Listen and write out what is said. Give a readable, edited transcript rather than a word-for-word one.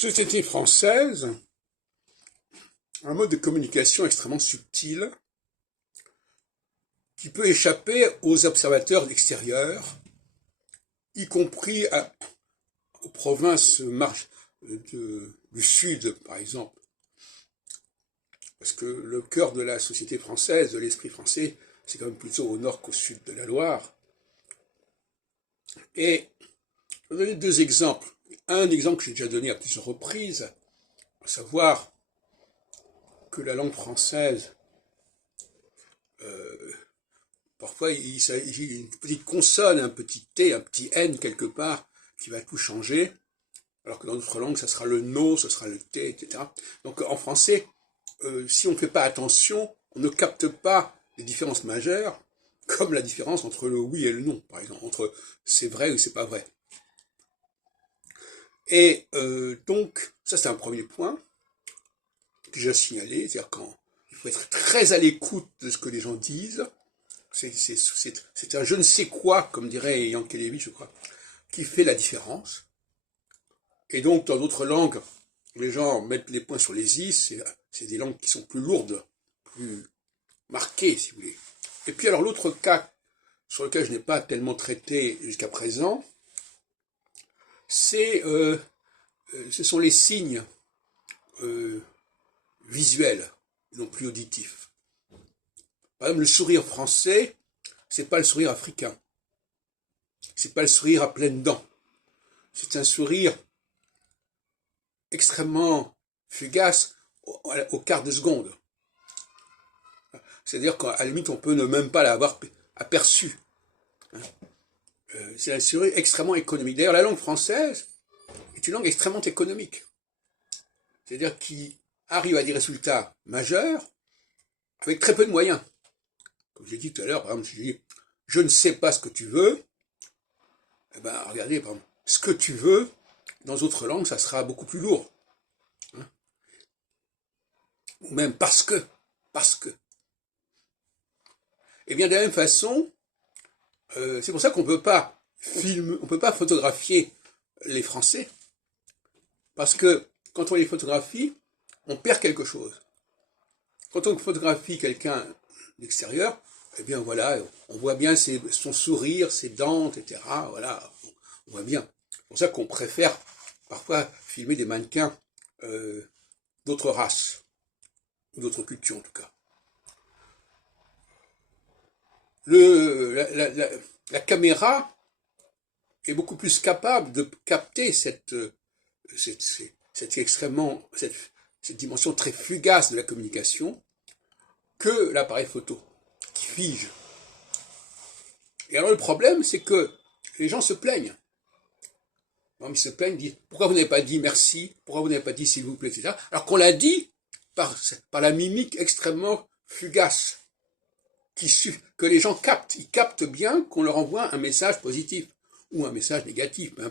Société française, un mode de communication extrêmement subtil qui peut échapper aux observateurs extérieurs, y compris aux provinces du Sud, par exemple. Parce que le cœur de la société française, de l'esprit français, c'est quand même plutôt au nord qu'au sud de la Loire. Et je vais donner deux exemples. Un exemple que j'ai déjà donné à plusieurs reprises, à savoir que la langue française, parfois il s'agit d'une petite consonne, un petit T, un petit N quelque part, qui va tout changer, alors que dans d'autres langues, ça sera le no, ce sera le T, etc. Donc en français, si on ne fait pas attention, on ne capte pas les différences majeures, comme la différence entre le oui et le non, par exemple, entre c'est vrai ou c'est pas vrai. Et donc, ça c'est un premier point que j'ai signalé, c'est-à-dire qu'il faut être très à l'écoute de ce que les gens disent. C'est un je ne sais quoi, comme dirait Yankelevitch, je crois, qui fait la différence. Et donc, dans d'autres langues, les gens mettent les points sur les i, c'est des langues qui sont plus lourdes, plus marquées, si vous voulez. Et puis alors, l'autre cas sur lequel je n'ai pas tellement traité jusqu'à présent, ce sont les signes visuels, non plus auditifs. Par exemple, le sourire français, c'est pas le sourire africain. C'est pas le sourire à pleines dents. C'est un sourire extrêmement fugace au quart de seconde. C'est-à-dire qu'à la limite, on peut ne même pas l'avoir aperçu. C'est un sourire extrêmement économique. D'ailleurs, la langue française est une langue extrêmement économique. C'est-à-dire qu'il arrive à des résultats majeurs avec très peu de moyens. Comme je l'ai dit tout à l'heure, par exemple, si je dis « je ne sais pas ce que tu veux », eh ben, regardez, par exemple, ce que tu veux, dans d'autres langues, ça sera beaucoup plus lourd. Ou même parce que. Et bien de la même façon, c'est pour ça qu'on ne peut pas filmer, on ne peut pas photographier les Français, parce que quand on les photographie, on perd quelque chose. Quand on photographie quelqu'un d'extérieur, eh bien voilà, on voit bien son sourire, ses dents, etc. Voilà, on voit bien. C'est pour ça qu'on préfère parfois filmer des mannequins d'autres races, ou d'autres cultures en tout cas. La caméra est beaucoup plus capable de capter cette dimension très fugace de la communication que l'appareil photo, qui fige. Et alors le problème, c'est que les gens se plaignent. Ils se plaignent, disent « Pourquoi vous n'avez pas dit merci? Pourquoi vous n'avez pas dit s'il vous plaît, etc. » Alors qu'on l'a dit par la mimique extrêmement fugace, que les gens captent. Ils captent bien qu'on leur envoie un message positif ou un message négatif, peu importe.